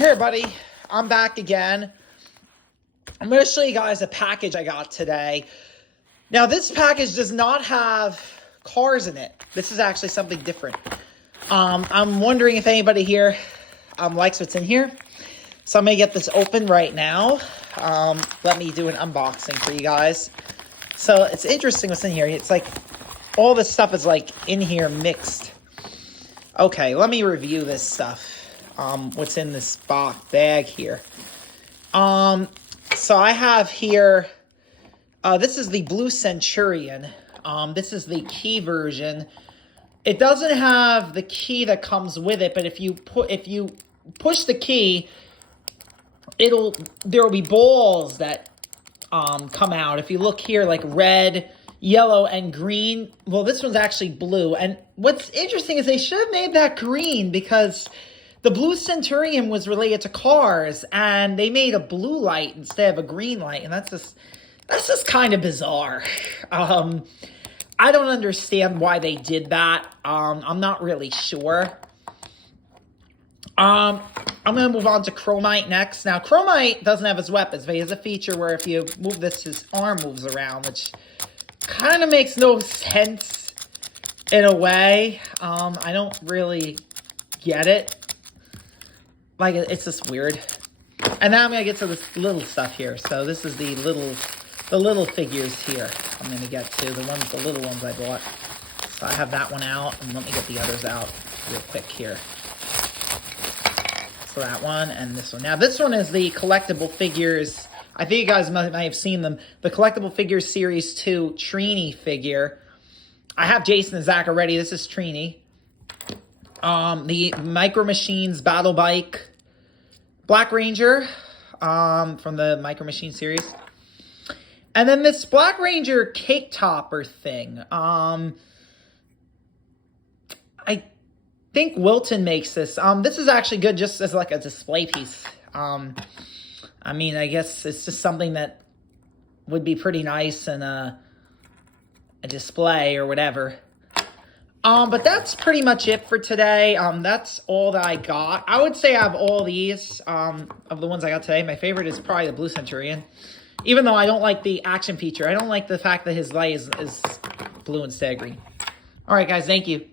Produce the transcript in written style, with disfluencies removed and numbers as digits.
Hey everybody, I'm back again. I'm going to show you guys a package I got today. Now this package does not have cars in it. This is actually something different. I'm wondering if anybody here likes what's in here. So I'm going to get this open right now. Let me do an unboxing for you guys. So it's interesting what's in here. It's like all this stuff is like in here mixed. Okay, let me review this stuff. What's in this bag here. So I have here, this is the Blue Centurion. This is the key version. It doesn't have the key that comes with it, but if you push the key, there will be balls that come out. If you look here, like red, yellow, and green. Well, this one's actually blue. And what's interesting is they should have made that green, because the Blue Centurion was related to cars, and they made a blue light instead of a green light, and that's just kind of bizarre. I don't understand why they did that. I'm not really sure. I'm going to move on to Chromite next. Now, Chromite doesn't have his weapons, but he has a feature where if you move this, his arm moves around, which kind of makes no sense in a way. I don't really get it. Like, it's just weird. And now I'm going to get to this little stuff here. So this is the little figures here I'm going to get to. The little ones I bought. So I have that one out. And let me get the others out real quick here. So that one and this one. Now this one is the Collectible Figures. I think you guys might have seen them. The Collectible Figures Series 2 Trini figure. I have Jason and Zach already. This is Trini. The Micro Machines Battle Bike Black Ranger from the Micro Machine series. And then this Black Ranger cake topper thing. I think Wilton makes this. This is actually good just as like a display piece. I mean, I guess it's just something that would be pretty nice in a display or whatever. But that's pretty much it for today. That's all that I got. I would say I have all these, of the ones I got today. My favorite is probably the Blue Centurion. Even though I don't like the action feature. I don't like the fact that his light is blue instead of green. Alright guys, thank you.